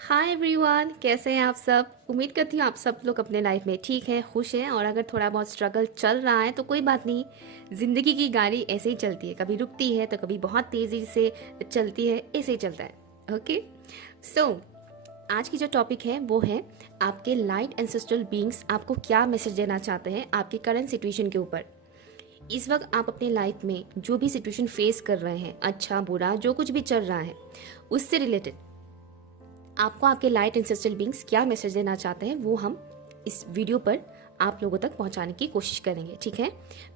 Hi everyone, कैसे हैं आप सब। उम्मीद करती हूँ आप सब लोग अपने लाइफ में ठीक हैं, खुश हैं। और अगर थोड़ा बहुत स्ट्रगल चल रहा है तो कोई बात नहीं, ज़िंदगी की गाड़ी ऐसे ही चलती है, कभी रुकती है तो कभी बहुत तेज़ी से चलती है, ऐसे ही चलता है। ओके, सो आज की जो टॉपिक है वो है आपके लाइट एंसेस्ट्रल बीइंग्स आपको क्या मैसेज देना चाहते हैं आपकी करंट सिचुएशन के ऊपर। इस वक्त आप अपने लाइफ में जो भी सिचुएशन फेस कर रहे हैं, अच्छा बुरा जो कुछ भी चल रहा है, उससे रिलेटेड आपको आपके लाइट एंसेस्ट्रल बीइंग्स क्या मैसेज देना चाहते हैं वो हम इस वीडियो पर आप लोगों तक पहुंचाने की कोशिश करेंगे। ठीक है,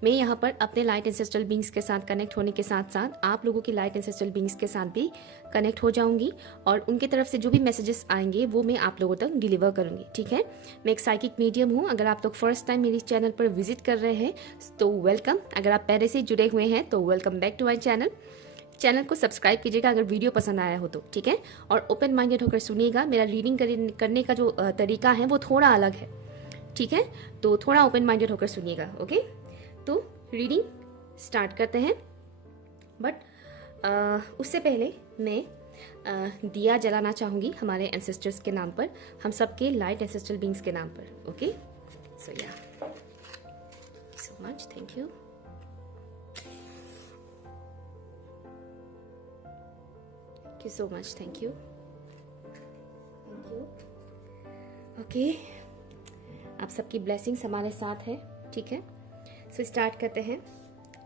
मैं यहाँ पर अपने लाइट एंसेस्ट्रल बीइंग्स के साथ कनेक्ट होने के साथ साथ आप लोगों की लाइट एंसेस्ट्रल बीइंग्स के साथ भी कनेक्ट हो जाऊंगी और उनकी तरफ से जो भी मैसेजेस आएंगे वो मैं आप लोगों तक डिलीवर करूंगी। ठीक है, मैं एक साइकिक मीडियम हूँ। अगर आप लोग फर्स्ट टाइम मेरे चैनल पर विजिट कर रहे हैं तो वेलकम। अगर आप पहले से जुड़े हुए हैं तो welcome back to my channel को सब्सक्राइब कीजिएगा अगर वीडियो पसंद आया हो तो। ठीक है, और ओपन माइंडेड होकर सुनिएगा। मेरा रीडिंग करने का जो तरीका है वो थोड़ा अलग है। ठीक है, तो थोड़ा ओपन माइंडेड होकर सुनिएगा। ओके, तो रीडिंग स्टार्ट करते हैं। बट उससे पहले मैं दिया जलाना चाहूँगी हमारे एंसेस्टर्स के नाम पर, हम सबके लाइट एंसेस्ट्रल बीइंग्स के नाम पर। ओके, सो या so much, thank you. Thank you so much, thank you. Okay, आप सबकी ब्लेसिंग्स हमारे साथ है। ठीक है, सो स्टार्ट करते हैं।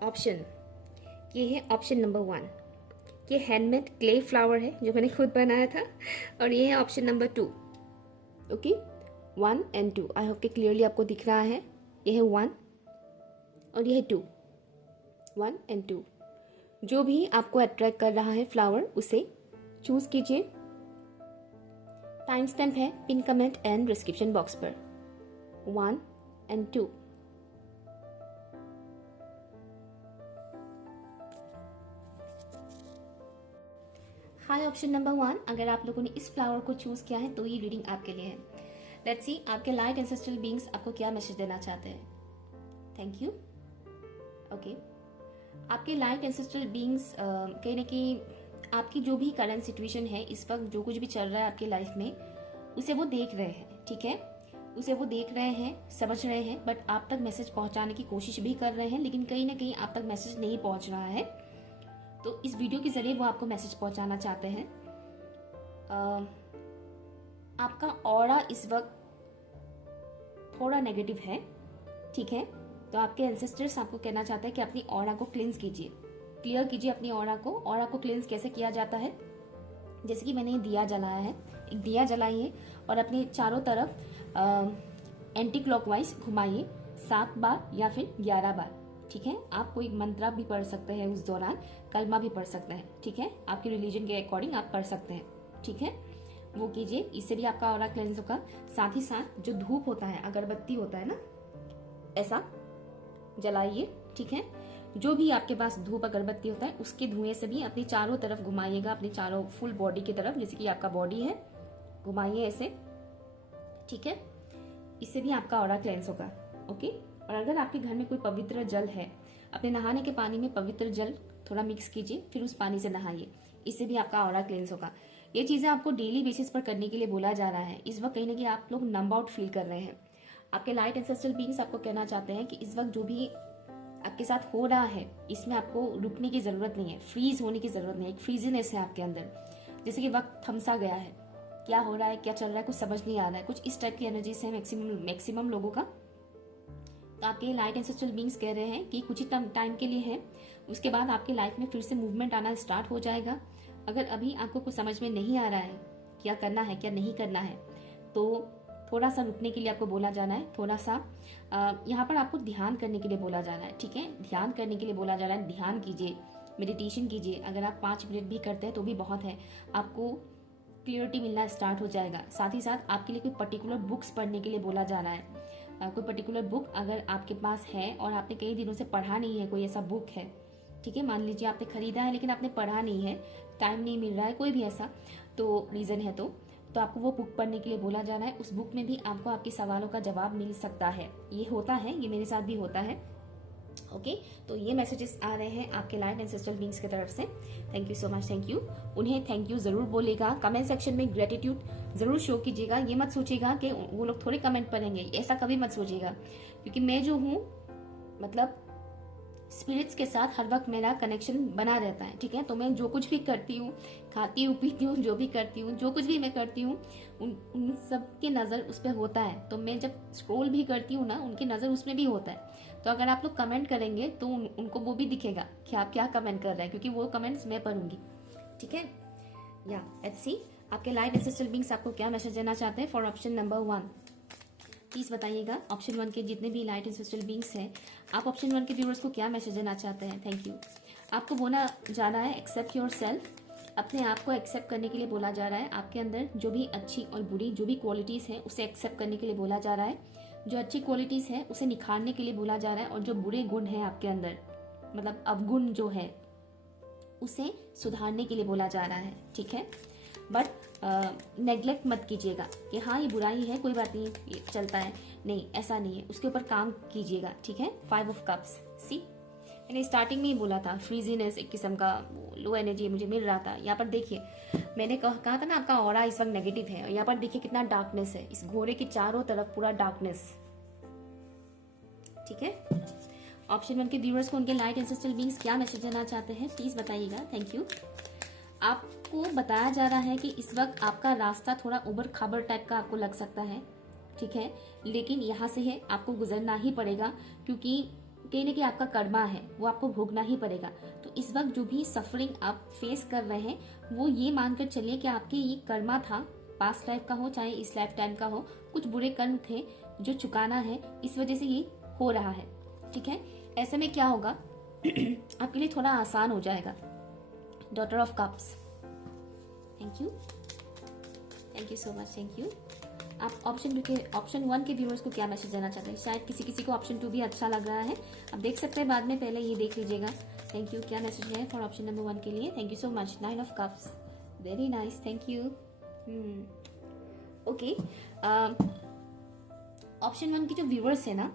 ऑप्शन, ये है ऑप्शन नंबर 1। ये हैंडमेड क्ले फ्लावर है जो मैंने खुद बनाया था। और ये है option number 2। Okay, 1 and 2। I hope कि क्लियरली आपको दिख रहा है। ये है 1 और ये है 2। 1 and 2। जो भी आपको अट्रैक्ट कर रहा है फ्लावर उसे चूज कीजिए। टाइम स्टैम्प है pin comment and description box पर। 1 and 2। हाय ऑप्शन नंबर 1, अगर आप लोगों ने इस फ्लावर को चूज किया है तो ये रीडिंग आपके लिए है। लेट्स सी आपके लाइट एंसेस्ट्रल बीइंग्स आपको क्या मैसेज देना चाहते हैं। Thank you. ओके, आपके लाइट एंसेस्ट्रल बीइंग्स कहीं ना कहीं आपकी जो भी करंट सिचुएशन है, इस वक्त जो कुछ भी चल रहा है आपकी लाइफ में, उसे वो देख रहे हैं। ठीक है, उसे वो देख रहे हैं, समझ रहे हैं, बट आप तक मैसेज पहुंचाने की कोशिश भी कर रहे हैं, लेकिन कहीं ना कहीं आप तक मैसेज नहीं पहुंच रहा है। तो इस वीडियो के जरिए वो आपको मैसेज पहुंचाना चाहते हैं। आपका ऑरा इस वक्त थोड़ा नेगेटिव है। ठीक है, तो आपके एंसेस्टर्स आपको कहना चाहते हैं कि अपनी ऑरा को क्लींस कीजिए, क्लियर कीजिए अपनी ऑरा को। ऑरा को क्लींस कैसे किया जाता है, जैसे कि मैंने दिया जलाया है, एक दिया जलाइए और अपने चारों तरफ एंटी क्लॉकवाइज घुमाइए 7 बार या फिर 11 बार। ठीक है, आप कोई मंत्रा भी पढ़ सकते हैं उस दौरान, कलमा भी पढ़ सकते हैं। ठीक है, आपकी रिलीजन के अकॉर्डिंग आप पढ़ सकते हैं। ठीक है, वो कीजिए, इससे भी आपका ऑरा क्लेंस होगा। साथ ही साथ जो धूप होता है, अगरबत्ती होता है ना, ऐसा जलाइए। ठीक है, जो भी आपके पास धूप अगरबत्ती होता है उसके धुएं से भी अपनी चारों तरफ घुमाइएगा, अपनी चारों फुल बॉडी की तरफ, जैसे कि आपका बॉडी है, घुमाइए ऐसे। ठीक है, इससे भी आपका ऑरा क्लेंस होगा। ओके, और अगर आपके घर में कोई पवित्र जल है, अपने नहाने के पानी में पवित्र जल थोड़ा मिक्स कीजिए, फिर उस पानी से नहाइए, इससे भी आपका ऑरा क्लेंस होगा। ये चीजें आपको डेली बेसिस पर करने के लिए बोला जा रहा है। इस वक्त कहीं ना कहीं आप लोग नंब आउट फील कर रहे हैं। आपके लाइट एंसेस्ट्रल बीइंग्स आपको कहना चाहते हैं कि इस वक्त जो भी आपके साथ हो रहा है इसमें आपको रुकने की जरूरत नहीं है, फ्रीज होने की जरूरत नहीं है। एक फ्रीजीनेस है आपके अंदर, जैसे कि वक्त थमसा गया है, क्या हो रहा है, क्या चल रहा है, कुछ समझ नहीं आ रहा है, कुछ इस टाइप की एनर्जी है मैक्सिमम लोगों का। तो आपके लाइट एंसेस्ट्रल बीइंग्स कह रहे हैं कि कुछ ही टाइम के लिए है, उसके बाद आपकी लाइफ में फिर से मूवमेंट आना स्टार्ट हो जाएगा। अगर अभी आपको कुछ समझ में नहीं आ रहा है क्या करना है क्या नहीं करना है, तो थोड़ा सा रुकने के लिए आपको बोला जाना है। थोड़ा सा यहाँ पर आपको ध्यान करने के लिए बोला जा रहा है। ठीक है, ध्यान करने के लिए बोला जा रहा है। ध्यान कीजिए, मेडिटेशन कीजिए। अगर आप 5 मिनट भी करते हैं तो भी बहुत है, आपको क्लियरिटी मिलना स्टार्ट हो जाएगा। साथ ही साथ आपके लिए कोई पर्टिकुलर बुक्स पढ़ने के लिए बोला जा रहा है। कोई पर्टिकुलर बुक अगर आपके पास है और आपने कई दिनों से पढ़ा नहीं है, कोई ऐसा बुक है, ठीक है, मान लीजिए आपने खरीदा है लेकिन आपने पढ़ा नहीं है, टाइम नहीं मिल रहा है, कोई भी ऐसा तो रीजन है, तो आपको वो बुक पढ़ने के लिए बोला जा रहा है। उस बुक में भी आपको आपके सवालों का जवाब मिल सकता है। ये होता है, ये मेरे साथ भी होता है। ओके तो ये मैसेजेस आ रहे हैं आपके लाइट एंसेस्ट्रल बीइंग्स की तरफ से। Thank you so much, thank you. उन्हें थैंक यू जरूर बोलेगा, कमेंट सेक्शन में ग्रेटिट्यूड जरूर शो कीजिएगा। ये मत सोचिएगा कि वो लोग थोड़े कमेंट पढ़ेंगे, ऐसा कभी मत सोचिएगा, क्योंकि मैं जो हूँ मतलब स्पिरिट्स के साथ हर वक्त मेरा कनेक्शन बना रहता है, ठीक है। तो मैं जो कुछ भी करती हूँ, खाती हूँ, पीती हूँ, जो भी करती हूँ, जो कुछ भी मैं करती हूँ, उन सब के नज़र उस पर होता है। तो मैं जब स्क्रॉल भी करती हूँ ना, उनकी नज़र उसमें भी होता है। तो अगर आप लोग कमेंट करेंगे तो उनको वो भी दिखेगा कि आप क्या कमेंट कर रहे हैं, क्योंकि वो कमेंट्स मैं पढ़ूंगी, ठीक है। या लेट्स सी आपके लाइट एंसेस्ट्रल बीइंग्स आपको क्या मैसेज देना चाहते हैं फॉर ऑप्शन नंबर 1। प्लीज़ बताइएगा ऑप्शन 1 के जितने भी लाइट एंसेस्ट्रल बीइंग्स हैं, आप ऑप्शन 1 के व्यूअर्स को क्या मैसेज देना चाहते हैं। Thank you. आपको बोला जा रहा है एक्सेप्ट योर सेल्फ, अपने आप को एक्सेप्ट करने के लिए बोला जा रहा है। आपके अंदर जो भी अच्छी और बुरी जो भी क्वालिटीज़ हैं उसे एक्सेप्ट करने के लिए बोला जा रहा है। जो अच्छी क्वालिटीज़ हैं उसे निखारने के लिए बोला जा रहा है, और जो बुरे गुण हैं आपके अंदर, मतलब अवगुण जो है, उसे सुधारने के लिए बोला जा रहा है, ठीक है। बट नेग्लेक्ट मत कीजिएगा कि हाँ ये बुराई है, कोई बात नहीं, ये चलता है, नहीं, ऐसा नहीं है, उसके ऊपर काम कीजिएगा, ठीक है। 5 ऑफ कप्स, सी मैंने स्टार्टिंग में ही बोला था, फ्रीजीनेस एक किस्म का लो एनर्जी मुझे मिल रहा था। यहाँ पर देखिए मैंने कहा था ना आपका ऑरा इस वक्त नेगेटिव है, और यहाँ पर देखिए कितना डार्कनेस है, इस घोड़े के चारों तरफ पूरा डार्कनेस, ठीक है। ऑप्शन 1 के व्यूअर्स को उनके लाइट एंसेस्ट्रल बीइंग्स क्या मैसेज देना चाहते हैं, प्लीज बताइएगा। Thank you. आपको बताया जा रहा है कि इस वक्त आपका रास्ता थोड़ा उबड़ खाबड़ टाइप का आपको लग सकता है, ठीक है, लेकिन यहाँ से है आपको गुजरना ही पड़ेगा, क्योंकि कहीं ना कहीं आपका कर्मा है, वो आपको भोगना ही पड़ेगा। तो इस वक्त जो भी सफरिंग आप फेस कर रहे हैं, वो ये मानकर चलिए कि आपके ये कर्मा था, पास्ट लाइफ का हो चाहे इस लाइफ टाइम का हो, कुछ बुरे कर्म थे जो चुकाना है, इस वजह से ये हो रहा है, ठीक है। ऐसे में क्या होगा आपके लिए थोड़ा आसान हो जाएगा। Daughter of cups, thank you, thank you so much, thank you. आप ऑप्शन 1 के व्यूअर्स को क्या मैसेज देना चाहते हैं। शायद किसी किसी को ऑप्शन 2 भी अच्छा लग रहा है, आप देख सकते हैं बाद में, पहले ये देख लीजिएगा। Thank you. क्या मैसेज है फॉर ऑप्शन नंबर 1 के लिए। Thank you so much. 9 of cups, very nice, thank you. Okay, option 1 के जो व्यूअर्स है ना,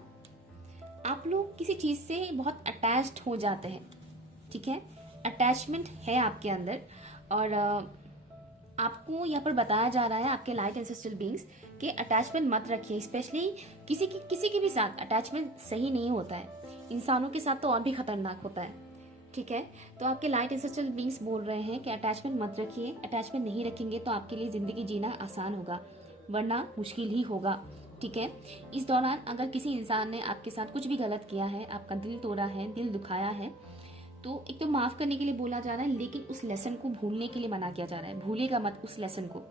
आप लोग किसी चीज से बहुत अटैच्ड हो जाते हैं, ठीक है, अटैचमेंट है आपके अंदर। और आपको यहाँ पर बताया जा रहा है आपके लाइट एंसेस्ट्रल बीइंग्स कि अटैचमेंट मत रखिए, स्पेशली किसी के भी साथ अटैचमेंट सही नहीं होता है, इंसानों के साथ तो और भी खतरनाक होता है, ठीक है। तो आपके लाइट एंसेस्ट्रल बीइंग्स बोल रहे हैं कि अटैचमेंट मत रखिए, अटैचमेंट नहीं रखेंगे तो आपके लिए जिंदगी जीना आसान होगा, वरना मुश्किल ही होगा, ठीक है। इस दौरान अगर किसी इंसान ने आपके साथ कुछ भी गलत किया है, आपका दिल तोड़ा है, दिल दुखाया है, तो एक तो माफ करने के लिए बोला जा रहा है, लेकिन उस लेसन को भूलने के लिए मना किया जा रहा है। भूलेगा मत उस लेसन को,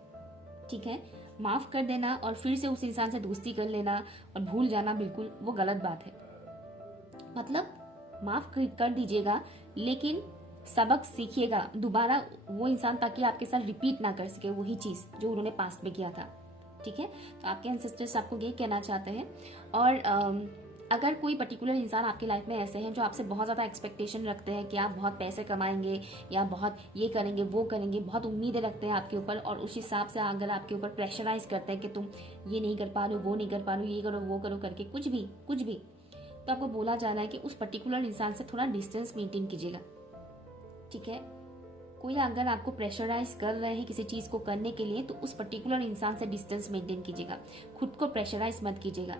ठीक है। माफ कर देना और फिर से उस इंसान से दोस्ती कर लेना और भूल जाना, बिल्कुल वो गलत बात है। मतलब माफ कर दीजिएगा, लेकिन सबक सीखिएगा दोबारा वो इंसान, ताकि आपके साथ रिपीट ना कर सके वही चीज जो उन्होंने पास्ट में किया था, ठीक है। तो आपके एंसेस्टर्स आपको ये कहना चाहते हैं। और अगर कोई पर्टिकुलर इंसान आपकी लाइफ में ऐसे हैं जो आपसे बहुत ज़्यादा एक्सपेक्टेशन रखते हैं कि आप बहुत पैसे कमाएंगे या बहुत ये करेंगे वो करेंगे, बहुत उम्मीदें रखते हैं आपके ऊपर, और उस हिसाब से अगर आपके ऊपर प्रेशराइज करते हैं कि तुम ये नहीं कर पा रहे हो, वो नहीं कर पा रहे हो, ये करो वो करो करके कुछ भी, तो आपको बोला जा रहा है कि उस पर्टिकुलर इंसान से थोड़ा डिस्टेंस मेंटेन कीजिएगा, ठीक है। कोई अगर आपको प्रेशराइज कर रहे हैं किसी चीज़ को करने के लिए, तो उस पर्टिकुलर इंसान से डिस्टेंस मेंटेन कीजिएगा, खुद को प्रेशराइज मत कीजिएगा,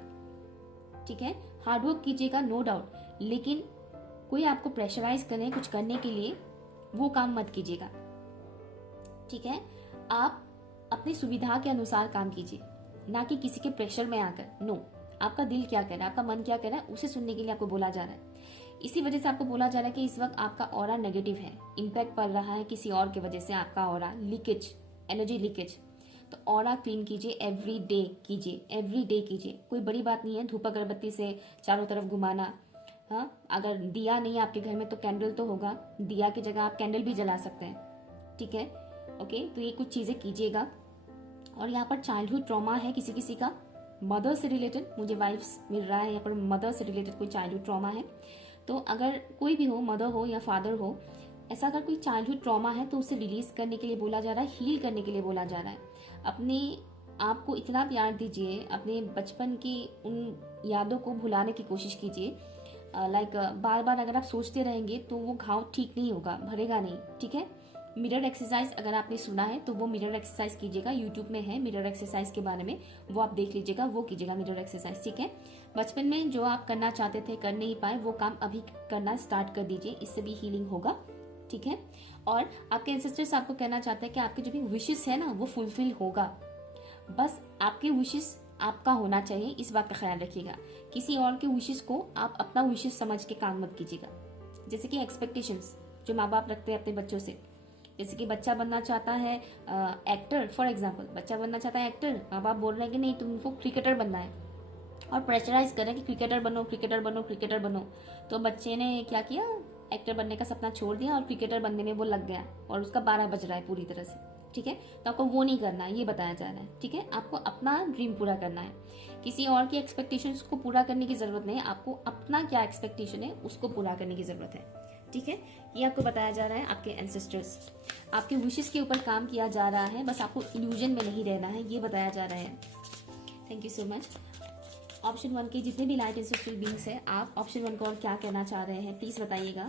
ठीक है। हार्डवर्क कीजिएगा, नो डाउट, लेकिन कोई आपको प्रेशराइज करे कुछ करने के लिए, वो काम मत कीजिएगा, ठीक है। आप अपनी सुविधा के अनुसार काम कीजिए, ना कि किसी के प्रेशर में आकर। नो, आपका दिल क्या कह रहा है, आपका मन क्या कह रहा है, उसे सुनने के लिए आपको बोला जा रहा है। इसी वजह से आपको बोला जा रहा है कि इस वक्त आपका ऑरा नेगेटिव है, इम्पैक्ट पड़ रहा है किसी और की वजह से, आपका ऑरा लीकेज, एनर्जी लीकेज। तो ऑरा क्लीन कीजिए, एवरी डे कीजिए, एवरी डे कीजिए, कोई बड़ी बात नहीं है। धूप अगरबत्ती से चारों तरफ घुमाना, हाँ, अगर दिया नहीं है आपके घर में तो कैंडल तो होगा, दिया की जगह आप कैंडल भी जला सकते हैं, ठीक है। ओके, तो ये कुछ चीज़ें कीजिएगा। और यहाँ पर चाइल्डहुड ट्रॉमा है किसी किसी का, मदर से रिलेटेड मुझे वाइब्स मिल रहा है, यहाँ पर मदर से रिलेटेड कोई चाइल्डहुड ट्रॉमा है। तो अगर कोई भी हो, मदर हो या फादर हो, ऐसा अगर कोई चाइल्डहुड ट्रॉमा है तो उसे रिलीज करने के लिए बोला जा रहा है, हील करने के लिए बोला जा रहा है। अपने आप को इतना प्यार दीजिए, अपने बचपन की उन यादों को भुलाने की कोशिश कीजिए। लाइक बार बार अगर आप सोचते रहेंगे तो वो घाव ठीक नहीं होगा, भरेगा नहीं, ठीक है। मिरर एक्सरसाइज अगर आपने सुना है तो वो मिरर एक्सरसाइज कीजिएगा, यूट्यूब में है मिरर एक्सरसाइज के बारे में, वो आप देख लीजिएगा, वो कीजिएगा मिरर एक्सरसाइज, ठीक है। बचपन में जो आप करना चाहते थे कर नहीं पाए वो काम अभी करना स्टार्ट कर दीजिए, इससे भी हीलिंग होगा, ठीक है। और आपके एंसेस्टर्स आपको कहना चाहते हैं कि आपके जो भी विशेस है ना वो फुलफिल होगा, बस आपके विशेस आपका होना चाहिए, इस बात का ख्याल रखिएगा। किसी और के विशेस को आप अपना विशेस समझ के काम मत कीजिएगा। जैसे कि एक्सपेक्टेशंस जो माँ बाप रखते हैं अपने बच्चों से, जैसे कि बच्चा बनना चाहता है एक्टर, फॉर एग्जाम्पल बच्चा बनना चाहता है एक्टर, माँ बाप बोल रहे हैं कि नहीं तुमको क्रिकेटर बनना है और प्रेशराइज कर रहे हैं कि क्रिकेटर बनो क्रिकेटर बनो क्रिकेटर बनो। तो बच्चे ने क्या किया, एक्टर बनने का सपना छोड़ दिया और क्रिकेटर बनने में वो लग गया और उसका 12 बज रहा है पूरी तरह से, ठीक है। तो आपको वो नहीं करना है, ये बताया जा रहा है, ठीक है। आपको अपना ड्रीम पूरा करना है, किसी और की एक्सपेक्टेशंस को पूरा करने की जरूरत नहीं है, आपको अपना क्या एक्सपेक्टेशन है उसको पूरा करने की जरूरत है, ठीक है। ये आपको बताया जा रहा है आपके एंसेस्टर्स, आपके विशेस के ऊपर काम किया जा रहा है, बस आपको इल्यूजन में नहीं रहना है, ये बताया जा रहा है। Thank you so much. Option 1 के जितने भी लाइट एंसेस्ट्रल बीइंग्स है, आप ऑप्शन 1 को और क्या कहना चाह रहे हैं प्लीज बताइएगा।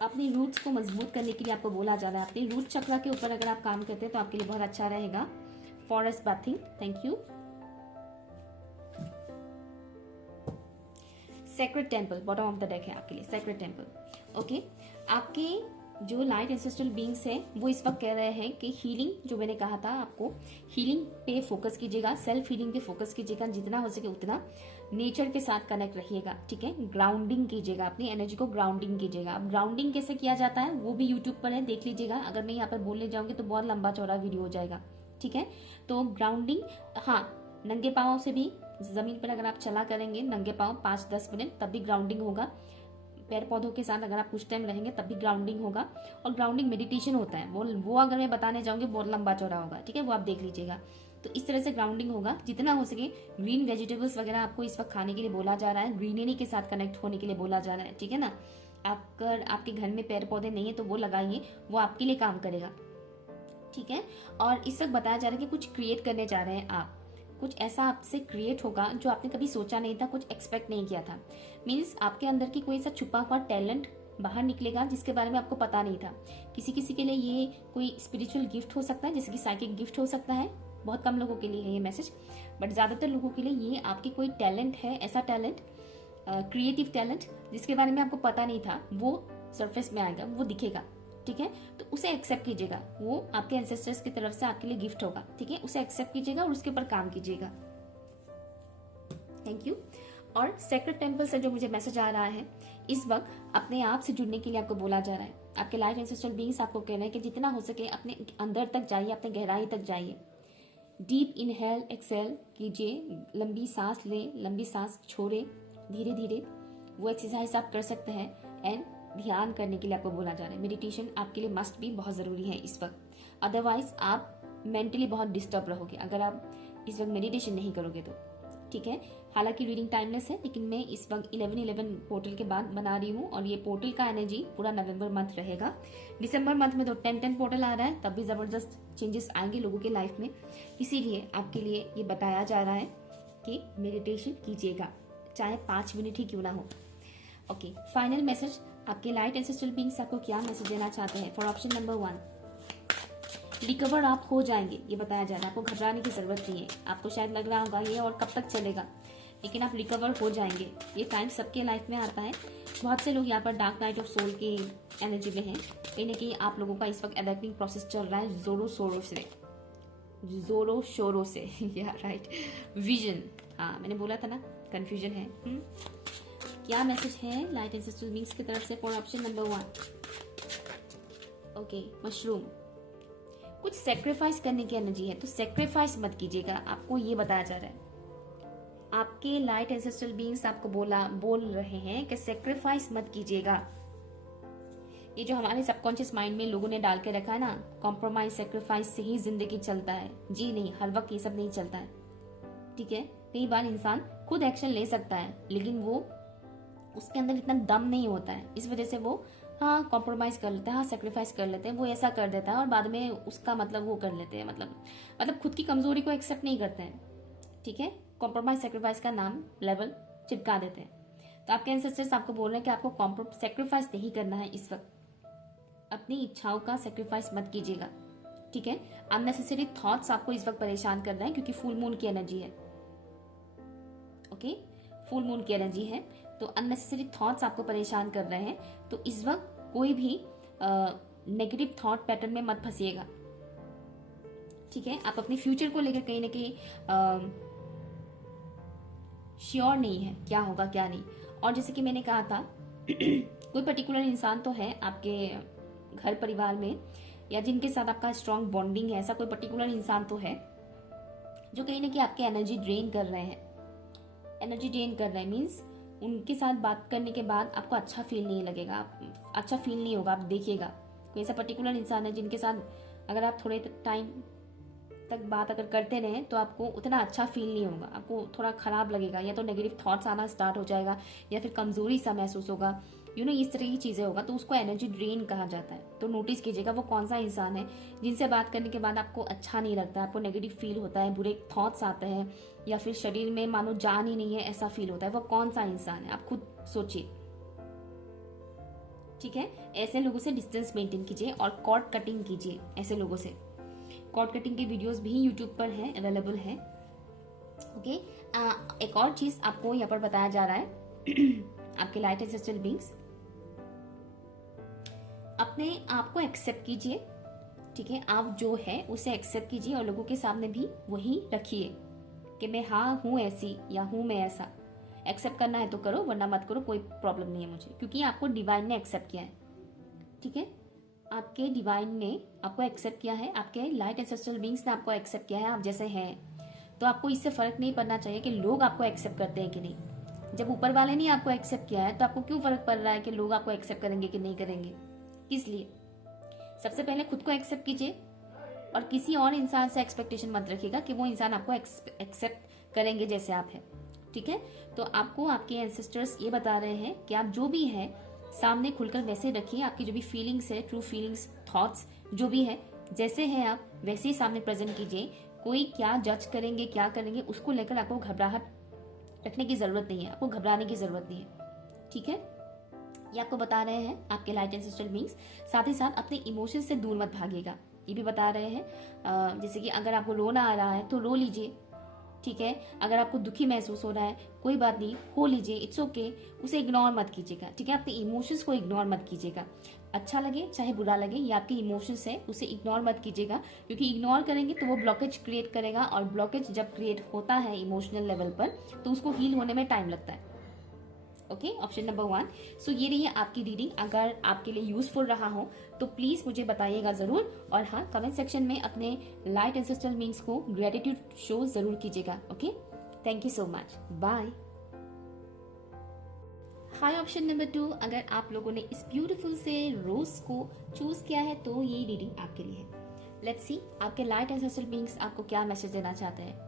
अपने रूट्स को मजबूत करने के लिए आपको बोला जा रहा है, अपने रूट चक्र के ऊपर अगर आप काम करते हैं तो आपके लिए बहुत अच्छा रहेगा। Forest bathing, thank you. Secret temple bottom of the deck है आपके लिए, सेक्रेट टेम्पल, ओके। आपके जो लाइट एंसेस्ट्रल बीइंग्स है वो इस वक्त कह रहे हैं कि हीलिंग, जो मैंने कहा था आपको, हीलिंग पे फोकस कीजिएगा, सेल्फ हीलिंग पे फोकस कीजिएगा, जितना हो सके उतना नेचर के साथ कनेक्ट रहिएगा, ठीक है। ग्राउंडिंग कीजिएगा, अपनी एनर्जी को ग्राउंडिंग कीजिएगा। अब ग्राउंडिंग कैसे किया जाता है वो भी यूट्यूब पर है, देख लीजिएगा। अगर मैं यहाँ पर बोलने जाऊंगी तो बहुत लंबा चौड़ा वीडियो हो जाएगा, ठीक है। तो ग्राउंडिंग, हाँ, नंगे पाँव से भी जमीन पर अगर आप चला करेंगे नंगे पाँव 5-10 मिनट तब भी ग्राउंडिंग होगा। पैर पौधों के साथ अगर आप कुछ टाइम रहेंगे तब भी ग्राउंडिंग होगा। और ग्राउंडिंग मेडिटेशन होता है, वो अगर मैं बताने जाऊंगी बहुत लंबा चौड़ा होगा, ठीक है, वो आप देख लीजिएगा। तो इस तरह से ग्राउंडिंग होगा, जितना हो सके ग्रीन वेजिटेबल्स वगैरह आपको इस वक्त खाने के लिए बोला जा रहा है, ग्रीनरी के साथ कनेक्ट होने के लिए बोला जा रहा है, ठीक है ना। अगर आपके घर में पेड़ पौधे नहीं है तो वो लगाइए, वो आपके लिए काम करेगा, ठीक है। और इस वक्त बताया जा रहा है कि कुछ क्रिएट करने जा रहे हैं आप, कुछ ऐसा आपसे क्रिएट होगा जो आपने कभी सोचा नहीं था, कुछ एक्सपेक्ट नहीं किया था। मीन्स आपके अंदर की कोई ऐसा छुपा हुआ टैलेंट बाहर निकलेगा जिसके बारे में आपको पता नहीं था। किसी किसी के लिए ये कोई स्पिरिचुअल गिफ्ट हो सकता है, जैसे कि साइकिक गिफ्ट हो सकता है, बहुत कम लोगों के लिए है ये मैसेज, बट ज्यादातर लोगों के लिए ये आपकी कोई टैलेंट है, ऐसा टैलेंट, क्रिएटिव टैलेंट जिसके बारे में आपको पता नहीं था, वो सरफेस में आएगा, वो दिखेगा, ठीक है। तो उसे एक्सेप्ट कीजिएगा, वो आपके एंसेस्टर्स की तरफ से आपके लिए गिफ्ट होगा, ठीक है। उसे एक्सेप्ट कीजिएगा और उसके ऊपर काम कीजिएगा, थैंक यू। और सेक्रेट टेम्पल से जो मुझे मैसेज आ रहा है, इस वक्त अपने आप से जुड़ने के लिए आपको बोला जा रहा है। आपके लाइट एंसेस्ट्रल बीइंग्स आपको कह रहे हैं कि जितना हो सके अपने अंदर तक जाइए, अपने गहराई तक जाइए। डीप इनहेल एक्सेल कीजिए, लंबी सांस ले, लंबी सांस छोड़े धीरे धीरे, वो एक्सरसाइज आप कर सकते हैं। एंड ध्यान करने के लिए आपको बोला जा रहा है, मेडिटेशन आपके लिए मस्ट भी बहुत जरूरी है इस वक्त, अदरवाइज आप मेंटली बहुत डिस्टर्ब रहोगे अगर आप इस वक्त मेडिटेशन नहीं करोगे तो, ठीक है। हालांकि रीडिंग टाइमलेस है, लेकिन मैं इस वक्त 11-11 पोर्टल के बाद बना रही हूँ और ये पोर्टल का एनर्जी पूरा नवंबर मंथ रहेगा। दिसंबर मंथ में तो 10-10 पोर्टल आ रहा है, तब भी जबरदस्त चेंजेस आएंगे लोगों के लाइफ में, इसीलिए आपके लिए ये बताया जा रहा है कि मेडिटेशन कीजिएगा, चाहे 5 मिनट ही क्यों ना हो, ओके। फाइनल मैसेज आपके लाइट एंसेस्ट्रल बीइंग्स आपको क्या मैसेज देना चाहते हैं फॉर ऑप्शन नंबर 1। रिकवर आप हो जाएंगे, ये बताया जा रहा है, आपको घबराने की जरूरत नहीं है। आपको शायद लग रहा होगा ये और कब तक चलेगा, लेकिन आप रिकवर हो जाएंगे। ये टाइम सबके लाइफ में आता है। बहुत से लोग यहाँ पर डार्क नाइट ऑफ सोल की एनर्जी में हैं, कहीं ना कहीं आप लोगों का इस वक्त अवेकनिंग प्रोसेस चल रहा है जोरों शोरों से या राइट, विजन, हाँ मैंने बोला था ना कंफ्यूजन है। क्या मैसेज है लाइट एंसेस्ट्रल बीइंग्स की तरफ से for option number 1, okay. Mushroom, कुछ सेक्रीफाइस करने की एनर्जी है, तो सेक्रीफाइस मत कीजिएगा, आपको ये बताया जा रहा है। आपके लाइट एंसेस्ट्रल बीइंग्स आपको बोल रहे हैं कि सेक्रीफाइस मत कीजिएगा। ये जो हमारे सबकॉन्शियस माइंड में लोगों ने डाल के रखा है ना, कॉम्प्रोमाइज सेक्रीफाइस से ही जिंदगी चलता है, जी नहीं, हर वक्त ये सब नहीं चलता है, ठीक है। कई बार इंसान खुद एक्शन ले सकता है, लेकिन वो उसके अंदर इतना दम नहीं होता है, इस वजह से वो हाँ कॉम्प्रोमाइज कर लेते हैं, हाँ सेक्रीफाइस कर लेते हैं, वो ऐसा कर देता है और बाद में उसका मतलब वो कर लेते हैं, मतलब खुद की कमजोरी को एक्सेप्ट नहीं करते हैं, ठीक है। कॉम्प्रोमाइज सेक्रीफाइस का नाम लेवल चिपका देते हैं। तो आपके एंसेस्टर्स आपको बोल रहे हैं कि आपको सेक्रीफाइस नहीं करना है इस वक्त, अपनी इच्छाओं का सेक्रीफाइस मत कीजिएगा, ठीक है। अननेसेसरी थॉट्स आपको इस वक्त परेशान कर रहे हैं क्योंकि फुल मून की एनर्जी है, ओके, फुल मून की एनर्जी है, तो अननेसेसरी थॉट्स आपको परेशान कर रहे हैं। तो इस वक्त कोई भी नेगेटिव थॉट पैटर्न में मत फंसिएगा, ठीक है। आप अपने फ्यूचर को लेकर कहीं ना कहीं श्योर नहीं है क्या होगा क्या नहीं। और जैसे कि मैंने कहा था कोई पर्टिकुलर इंसान तो है आपके घर परिवार में या जिनके साथ आपका स्ट्रॉन्ग बॉन्डिंग है, ऐसा कोई पर्टिकुलर इंसान तो है जो कहीं ना कहीं आपके एनर्जी ड्रेन कर रहे हैं। एनर्जी ड्रेन कर रहे हैं मीन्स उनके साथ बात करने के बाद आपको अच्छा फील नहीं लगेगा, अच्छा फील नहीं होगा। आप देखिएगा कोई ऐसा पर्टिकुलर इंसान है जिनके साथ अगर आप थोड़े टाइम तक बात अगर करते रहें तो आपको उतना अच्छा फील नहीं होगा, आपको थोड़ा खराब लगेगा, या तो नेगेटिव थॉट्स आना स्टार्ट हो जाएगा या फिर कमजोरी सा महसूस होगा, इस तरह की चीजें होगा, तो उसको एनर्जी ड्रेन कहा जाता है। तो नोटिस कीजिएगा वो कौन सा इंसान है जिनसे बात करने के बाद आपको अच्छा नहीं लगता, आपको नेगेटिव फील होता है, बुरे थॉट्स आते हैं या फिर शरीर में मानो जान ही नहीं है ऐसा फील होता है। वो कौन सा इंसान है आप खुद सोचिए, ठीक है। ऐसे लोगों से डिस्टेंस मेंटेन कीजिए और कॉर्ड कटिंग कीजिए। ऐसे लोगों से कॉर्ड कटिंग की वीडियोस भी यूट्यूब पर है, अवेलेबल है, ओके। एक और चीज आपको यहाँ पर बताया जा रहा है आपके लाइट एंसेस्ट्रल बीइंग्स अपने आप को एक्सेप्ट कीजिए, ठीक है। आप जो है उसे एक्सेप्ट कीजिए और लोगों के सामने भी वही रखिए कि मैं हाँ हूं ऐसी या हूं मैं ऐसा। एक्सेप्ट करना है तो करो वरना मत करो, कोई प्रॉब्लम नहीं है मुझे, क्योंकि आपको डिवाइन ने एक्सेप्ट किया है, ठीक है। आपके डिवाइन ने आपको एक्सेप्ट किया है, आपके लाइट एंसेस्ट्रल बीइंग्स ने आपको एक्सेप्ट किया है आप जैसे हैं। तो आपको इससे फर्क नहीं पड़ना चाहिए कि लोग आपको एक्सेप्ट करते हैं कि नहीं। जब ऊपर वाले ने आपको एक्सेप्ट किया है तो आपको क्यों फर्क पड़ रहा है कि लोग आपको एक्सेप्ट करेंगे कि नहीं करेंगे, किस लिए। सबसे पहले खुद को एक्सेप्ट कीजिए और किसी और इंसान से एक्सपेक्टेशन मत रखिएगा कि वो इंसान आपको एक्सेप्ट करेंगे जैसे आप हैं, ठीक है। तो आपको आपके एंसेस्टर्स ये बता रहे हैं कि आप जो भी हैं सामने खुलकर वैसे रखिए, आपकी जो भी फीलिंग्स है, ट्रू फीलिंग्स, थॉट्स जो भी है, जैसे हैं आप वैसे ही सामने प्रेजेंट कीजिए। कोई क्या जज करेंगे क्या करेंगे उसको लेकर आपको घबराहट रखने की जरूरत नहीं है, आपको घबराने की जरूरत नहीं है, ठीक है। ये आपको बता रहे हैं आपके लाइट एंसेस्ट्रल बीइंग्स। साथ ही साथ अपने इमोशंस से दूर मत भागिएगा, ये भी बता रहे हैं। जैसे कि अगर आपको रोना आ रहा है तो रो लीजिए, ठीक है। अगर आपको दुखी महसूस हो रहा है कोई बात नहीं, हो लीजिए, इट्स ओके, उसे इग्नोर मत कीजिएगा, ठीक है। अपने इमोशंस को इग्नोर मत कीजिएगा, अच्छा लगे चाहे बुरा लगे, ये आपके इमोशंस है, उसे इग्नोर मत कीजिएगा, क्योंकि इग्नोर करेंगे तो वो ब्लॉकेज क्रिएट करेगा, और ब्लॉकेज जब क्रिएट होता है इमोशनल लेवल पर तो उसको हील होने में टाइम लगता है, ओके। Option number 1। सो ये रही है आपकी रीडिंग। अगर आपके लिए यूजफुल रहा हो तो प्लीज मुझे बताइएगा जरूर, और हाँ कमेंट सेक्शन में अपने लाइट एंसेस्ट्रल बीइंग्स को ग्रेटिट्यूड शो जरूर कीजिएगा, okay. Thank you so much, bye. Hi option number 2, अगर आप लोगों ने इस ब्यूटीफुल से रोज को चूज किया है तो ये रीडिंग आपके लिए है। लेट्स सी आपके लाइट एंसेस्ट्रल बीइंग्स आपको क्या मैसेज देना चाहते हैं।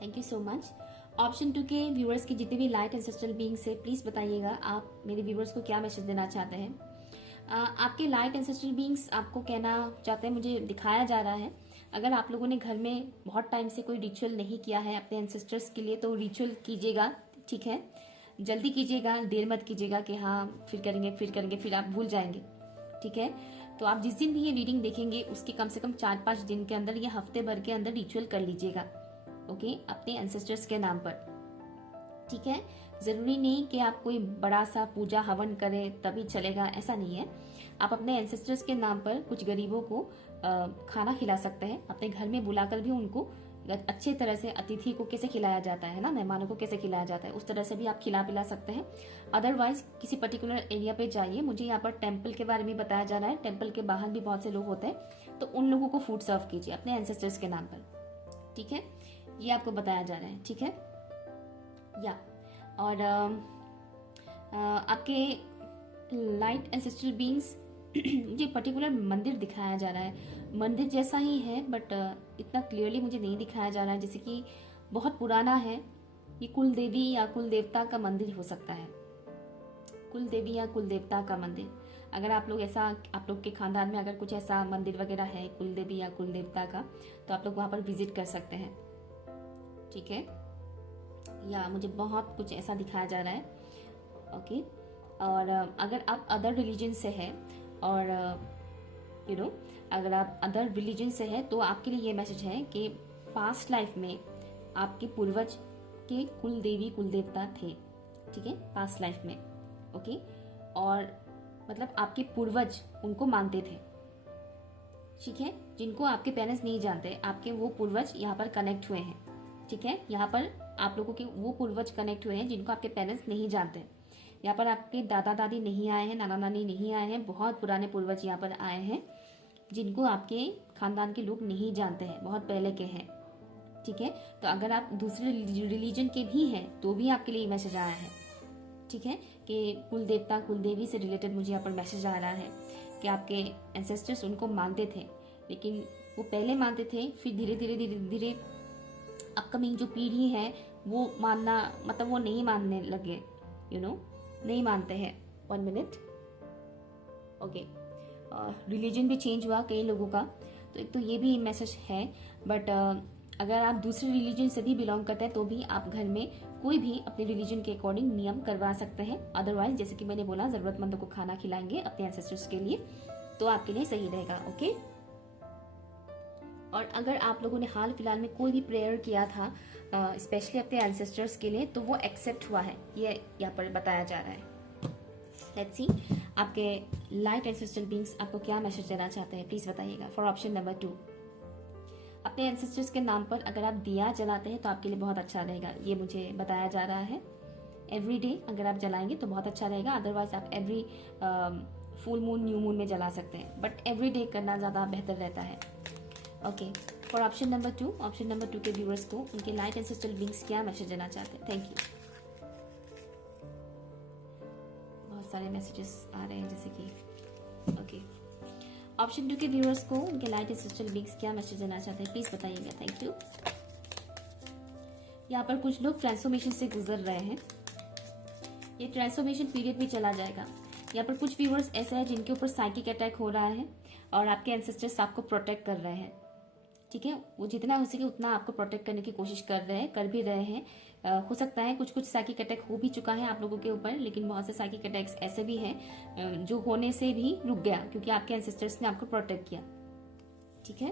Thank you so much. Option 2 के व्यूअर्स की जितने भी लाइट एंसेस्ट्रल बीइंग्स है प्लीज बताइएगा आप मेरे व्यूअर्स को क्या मैसेज देना चाहते हैं। आपके लाइट एंसेस्ट्रल बीइंग्स आपको कहना चाहते हैं, मुझे दिखाया जा रहा है, अगर आप लोगों ने घर में बहुत टाइम से कोई रिचुअल नहीं किया है अपने एंसेस्टर्स के लिए तो रिचुअल कीजिएगा, ठीक है। जल्दी कीजिएगा, देर मत कीजिएगा कि हाँ फिर करेंगे फिर आप भूल जाएंगे, ठीक है। तो आप जिस दिन भी ये रीडिंग देखेंगे उसके कम से कम 4-5 दिन के अंदर या हफ्ते भर के अंदर रिचुअल कर लीजिएगा, ओके, अपने एंसेस्टर्स के नाम पर, ठीक है। जरूरी नहीं कि आप कोई बड़ा सा पूजा हवन करें तभी चलेगा, ऐसा नहीं है। आप अपने एंसेस्टर्स के नाम पर कुछ गरीबों को खाना खिला सकते हैं, अपने घर में बुलाकर भी उनको अच्छे तरह से, अतिथि को कैसे खिलाया जाता है ना, मेहमानों को कैसे खिलाया जाता है उस तरह से भी आप खिला पिला सकते हैं। अदरवाइज किसी पर्टिकुलर एरिया पे जाइए, मुझे यहाँ पर टेम्पल के बारे में बताया जा रहा है, टेम्पल के बाहर भी बहुत से लोग होते हैं तो उन लोगों को फूड सर्व कीजिए अपने एंसेस्टर्स के नाम पर, ठीक है। ये आपको बताया जा रहा है, ठीक है। या और आपके लाइट एंसेस्ट्रल बीइंग्स मुझे पर्टिकुलर मंदिर दिखाया जा रहा है, मंदिर जैसा ही है बट इतना क्लियरली मुझे नहीं दिखाया जा रहा है, जैसे कि बहुत पुराना है। ये कुल देवी या कुल देवता का मंदिर हो सकता है, कुल देवी या कुल देवता का मंदिर। अगर आप लोग ऐसा, आप लोग के खानदान में अगर कुछ ऐसा मंदिर वगैरह है कुल देवी या कुल देवता का तो आप लोग वहां पर विजिट कर सकते हैं, ठीक है। या मुझे बहुत कुछ ऐसा दिखाया जा रहा है। ओके और अगर आप अदर रिलीजन से हैं और अगर आप अदर रिलीजन से हैं तो आपके लिए ये मैसेज है कि पास्ट लाइफ में आपके पूर्वज के कुल देवी कुल देवता थे, ठीक है, पास्ट लाइफ में। ओके और मतलब आपके पूर्वज उनको मानते थे, ठीक है, जिनको आपके पेरेंट्स नहीं जानते, आपके वो पूर्वज यहाँ पर कनेक्ट हुए हैं, ठीक है। यहाँ पर आप लोगों के वो पूर्वज कनेक्ट हुए हैं जिनको आपके पेरेंट्स नहीं जानते। यहाँ पर आपके दादा दादी नहीं आए हैं, नाना नानी नहीं आए हैं, बहुत पुराने पूर्वज यहाँ पर आए हैं जिनको आपके खानदान के लोग नहीं जानते हैं, बहुत पहले के हैं, ठीक है। तो अगर आप दूसरे रिलीजन के भी हैं तो भी आपके लिए मैसेज आया है, ठीक है, कि कुल देवता कुल देवी से रिलेटेड मुझे यहाँ पर मैसेज आ रहा है कि आपके एंसेस्टर्स उनको मानते थे, लेकिन वो पहले मानते थे, फिर धीरे धीरे धीरे धीरे अपकमिंग जो पीढ़ी है वो मानना मतलब वो नहीं मानने लगे, नहीं मानते हैं। 1 मिनट। ओके रिलीजन भी चेंज हुआ कई लोगों का, तो एक तो ये भी मैसेज है। बट अगर आप दूसरे रिलीजन से भी बिलोंग करते हैं तो भी आप घर में कोई भी अपने रिलीजन के अकॉर्डिंग नियम करवा सकते हैं। अदरवाइज जैसे कि मैंने बोला, जरूरतमंदों को खाना खिलाएंगे अपने एंसेस्टर्स के लिए, तो आपके लिए सही रहेगा। ओके और अगर आप लोगों ने हाल फिलहाल में कोई भी प्रेयर किया था स्पेशली अपने एंसेस्टर्स के लिए, तो वो एक्सेप्ट हुआ है, ये यहाँ पर बताया जा रहा है। लेट्स सी आपके लाइट एंसेस्ट्रल बीइंग्स आपको क्या मैसेज देना चाहते हैं, प्लीज बताइएगा। फॉर ऑप्शन नंबर 2, अपने एंसेस्टर्स के नाम पर अगर आप दिया जलाते हैं तो आपके लिए बहुत अच्छा रहेगा, ये मुझे बताया जा रहा है। एवरी डे अगर आप जलाएंगे तो बहुत अच्छा रहेगा, अदरवाइज आप every full moon new moon में जला सकते हैं, बट एवरी डे करना ज़्यादा बेहतर रहता है। Okay for option number 2, option number 2 के व्यूअर्स को उनके लाइट एंसेस्ट्रल बीइंग्स क्या मैसेज देना चाहते हैं। Thank you. बहुत सारे मैसेजेस आ रहे हैं जैसे कि ओके ऑप्शन 2 के व्यूअर्स को उनके लाइट एंसेस्ट्रल बीइंग्स क्या मैसेज देना चाहते हैं, प्लीज बताइएगा। Thank you. यहाँ पर कुछ लोग ट्रांसफॉर्मेशन से गुजर रहे हैं, ये ट्रांसफॉर्मेशन पीरियड भी चला जाएगा। यहाँ पर कुछ व्यूअर्स ऐसे हैं जिनके ऊपर साइकिक अटैक हो रहा है और आपके एंसेस्टर्स आपको प्रोटेक्ट कर रहे हैं, ठीक है, वो जितना हो सके उतना आपको प्रोटेक्ट करने की कोशिश कर रहे हैं, कर भी रहे हैं। हो सकता है कुछ कुछ साइकिक अटैक हो भी चुका है आप लोगों के ऊपर, लेकिन बहुत से साइकिक अटैक्स ऐसे भी हैं जो होने से भी रुक गया क्योंकि आपके एंसेस्टर्स ने आपको प्रोटेक्ट किया, ठीक है।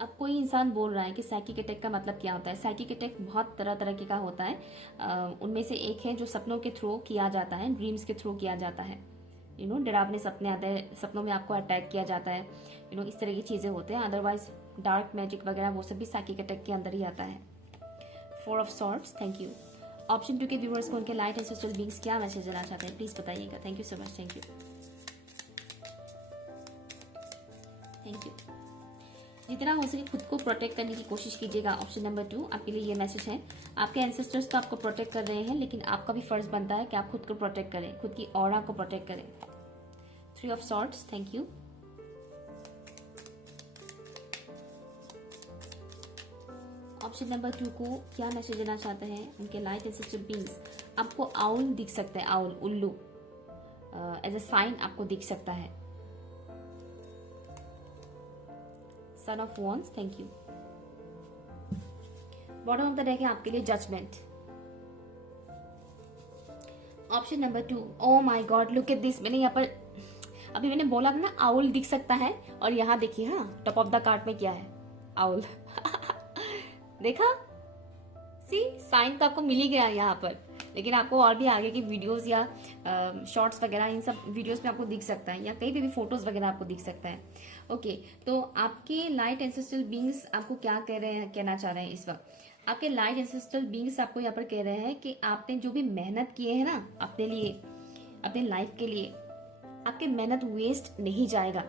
अब कोई इंसान बोल रहा है कि साइकिक अटैक का मतलब क्या होता है। साइकिक अटैक बहुत तरह तरह के का होता है, उनमें से एक है जो सपनों के थ्रू किया जाता है, ड्रीम्स के थ्रू किया जाता है। डरावने सपने आते हैं, सपनों में आपको अटैक किया जाता है, इस तरह की चीजें होते हैं। अदरवाइज डार्क मैजिक वगैरह वो सब भी साइकिक अटैक के अंदर ही आता है। 4 of swords, thank you. Option 2 के व्यूअर्स को उनके लाइट एंसेस्ट्रल बीइंग्स क्या मैसेज देना चाहते हैं, प्लीज बताइएगा। Thank you so much, thank you, thank you. जितना हो सके खुद को प्रोटेक्ट करने की कोशिश कीजिएगा। ऑप्शन नंबर 2 आपके लिए ये मैसेज है। आपके एंसेस्टर्स तो आपको प्रोटेक्ट कर रहे हैं, लेकिन आपका भी फर्ज बनता है कि आप खुद को प्रोटेक्ट करें, खुद की ऑरा को प्रोटेक्ट करें। 3 of swords, thank you. Option number 2 को क्या मैसेज देना चाहते हैं उनके लाइट एंसेस्ट्रल बीइंग्स। आपको आउल दिख सकता है, आउल, उल्लू एज ए साइन आपको दिख सकता है। Son of wands, thank you. Bottom of the deck है आपके लिए judgement. Option number 2, oh my god look at this. मैंने यहाँ पर अभी मैंने बोला था ना आउल दिख सकता है, और यहाँ देखिए, हाँ टॉप ऑफ द कार्ड में क्या है, आउल देखा, सी साइन तो आपको मिल ही गया यहाँ पर, लेकिन आपको और भी आगे की वीडियोस या शॉर्ट्स वगैरह इन सब वीडियोस में आपको दिख सकता है, या कहीं पे भी फोटोज वगैरह आपको दिख सकता है। ओके तो आपके लाइट एंसेस्ट्रल बीइंग्स आपको क्या कह रहे हैं, कहना चाह रहे हैं इस वक्त। आपके लाइट एंसेस्ट्रल बीइंग्स आपको यहाँ पर कह रहे हैं कि आपने जो भी मेहनत किए है ना अपने लिए, अपने लाइफ के लिए, आपकी मेहनत वेस्ट नहीं जाएगा,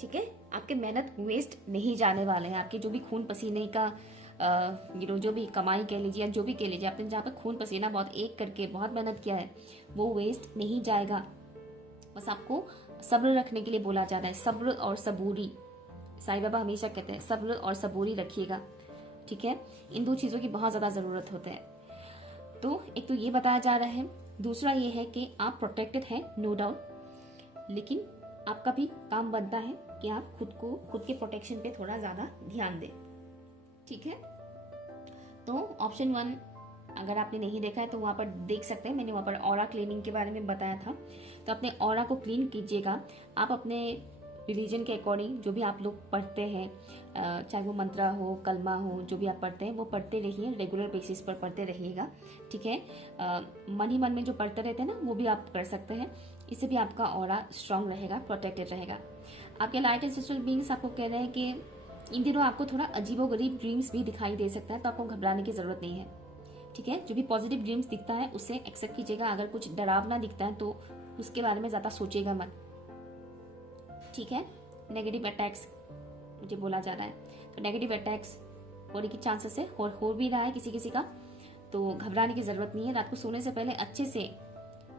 ठीक है। आपके मेहनत वेस्ट नहीं जाने वाले हैं। आपके जो भी खून पसीने का जो भी कमाई कह लीजिए या जो भी कह लीजिए, आपने जहाँ पे खून पसीना बहुत एक करके बहुत मेहनत किया है वो वेस्ट नहीं जाएगा। बस आपको सब्र रखने के लिए बोला जा रहा है, सब्र और सबूरी। साईं बाबा हमेशा कहते हैं सब्र और सबूरी रखिएगा, ठीक है। इन 2 चीजों की बहुत ज्यादा जरूरत होता है। तो एक तो ये बताया जा रहा है, दूसरा ये है कि आप प्रोटेक्टेड हैं नो डाउट, लेकिन आपका भी काम बनता है कि आप खुद के प्रोटेक्शन पे थोड़ा ज़्यादा ध्यान दें। ठीक है, तो ऑप्शन 1 अगर आपने नहीं देखा है तो वहाँ पर देख सकते हैं, मैंने वहाँ पर ऑरा क्लीनिंग के बारे में बताया था। तो अपने ऑरा को क्लीन कीजिएगा। आप अपने रिलीजन के अकॉर्डिंग जो भी आप लोग पढ़ते हैं, चाहे वो मंत्रा हो, कलमा हो, जो भी आप पढ़ते हैं वो पढ़ते रहिए, रेगुलर बेसिस पर पढ़ते रहिएगा। ठीक है, मन ही मन में जो पढ़ते रहते हैं ना वो भी आप कर सकते हैं। इससे भी आपका ऑरा स्ट्रांग रहेगा, प्रोटेक्टेड रहेगा। आपके लाइट एंसेस्ट्रल बीइंग्स आपको कह रहे हैं कि इन दिनों आपको थोड़ा अजीबोगरीब ड्रीम्स भी दिखाई दे सकता है, तो आपको घबराने की जरूरत नहीं है। ठीक है, जो भी पॉजिटिव ड्रीम्स दिखता है उससे एक्सेप्ट कीजिएगा। अगर कुछ डरावना दिखता है तो उसके बारे में ज्यादा सोचिएगा मत। ठीक है, नेगेटिव अटैक्स मुझे बोला जा रहा है, तो नेगेटिव अटैक्स होने की चांसेस है और हो भी रहा है किसी किसी का, तो घबराने की जरूरत नहीं है। रात को सोने से पहले अच्छे से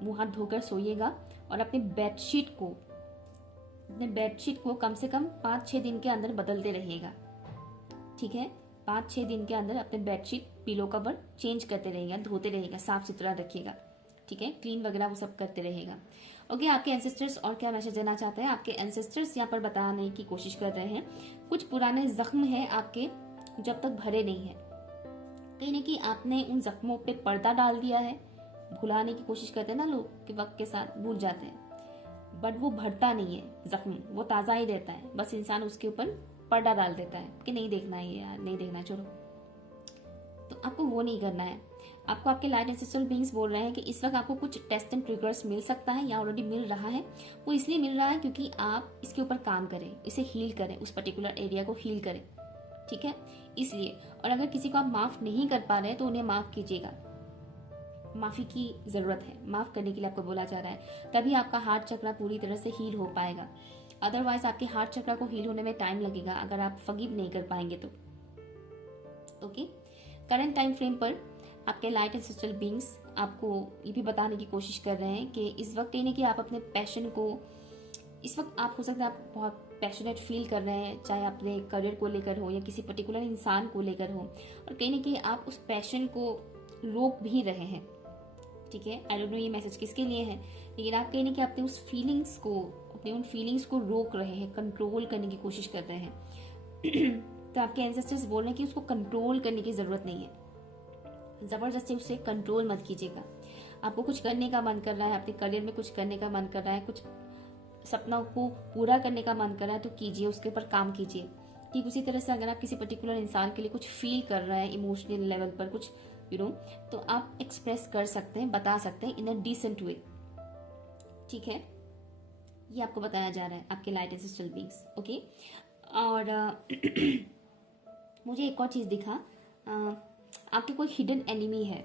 मुंह हाथ धोकर सोइएगा और अपने बेडशीट को कम से कम 5-6 दिन के अंदर बदलते रहिएगा। ठीक है, 5-6 दिन के अंदर अपने बेडशीट, पिलो कवर चेंज करते रहिएगा, धोते रहिएगा, साफ सुथरा रखिएगा। ठीक है, क्लीन वगैरह वो सब करते रहिएगा। ओके, आपके एंसेस्टर्स और क्या मैसेज देना चाहते हैं? आपके एंसेस्टर्स यहाँ पर बताने की कोशिश कर रहे हैं कुछ पुराने जख्म है आपके जब तक भरे नहीं है। कहीं ना कहीं आपने उन जख्मों पे पर्दा डाल दिया है। भुलाने की कोशिश करते हैं ना लोग कि वक्त के साथ भूल जाते हैं, बट वो भरता नहीं है जख्म, वो ताज़ा ही रहता है। बस इंसान उसके ऊपर पर्दा डाल देता है कि नहीं देखना है यार, नहीं देखना, छोड़ो। तो आपको वो नहीं करना है। आपको आपके लाइट एंसेस्ट्रल बीइंग्स बोल रहे हैं कि इस वक्त आपको कुछ टेस्ट एंड ट्रिगर्स मिल सकता है या ऑलरेडी मिल रहा है। वो इसलिए मिल रहा है क्योंकि आप इसके ऊपर काम करें, इसे हील करें, उस पर्टिकुलर एरिया को हील करें। ठीक है, इसलिए। और अगर किसी को आप माफ नहीं कर पा रहे तो उन्हें माफ कीजिएगा। माफी की जरूरत है, माफ करने के लिए आपको बोला जा रहा है, तभी आपका हार्ट चक्रा पूरी तरह से हील हो पाएगा। अदरवाइज आपके हार्ट चक्रा को हील होने में टाइम लगेगा अगर आप फॉरगिव नहीं कर पाएंगे तो। ओके, करंट टाइम फ्रेम पर आपके लाइट एंसेस्ट्रल बीइंग्स आपको ये भी बताने की कोशिश कर रहे हैं कि इस वक्त कहीं ना कि आप अपने पैशन को, इस वक्त आप हो सकता है आप बहुत पैशनेट फील कर रहे हैं, चाहे अपने करियर को लेकर हो या किसी पर्टिकुलर इंसान को लेकर हो, और कहीं ना कहीं आप उस पैशन को रोक भी रहे हैं। ठीक है, आई डोंट नो ये मैसेज किसके लिए है, लेकिन आप कहीं ना कहीं अपने उस फीलिंग्स को, अपने उन फीलिंग्स को रोक रहे हैं, कंट्रोल करने की कोशिश कर रहे हैं। तो आपके एंसेस्टर्स बोल रहे हैं कि उसको कंट्रोल करने की जरूरत नहीं है, जबरदस्ती उससे कंट्रोल मत कीजिएगा। आपको कुछ करने का मन कर रहा है, अपने करियर में कुछ करने का मन कर रहा है, कुछ सपनों को पूरा करने का मन कर रहा है तो कीजिए, उसके ऊपर काम कीजिए। ठीक उसी तरह से अगर आप किसी पर्टिकुलर इंसान के लिए कुछ फील कर रहे हैं इमोशनल लेवल पर कुछ तो आप एक्सप्रेस कर सकते हैं, बता सकते हैं इन अ डिसेंट वे। ठीक है, ये आपको बताया जा रहा है आपके लाइट एंसेस्ट्रल बीइंग्स। ओके, और मुझे एक और चीज दिखा, आपके कोई हिडन एनिमी है।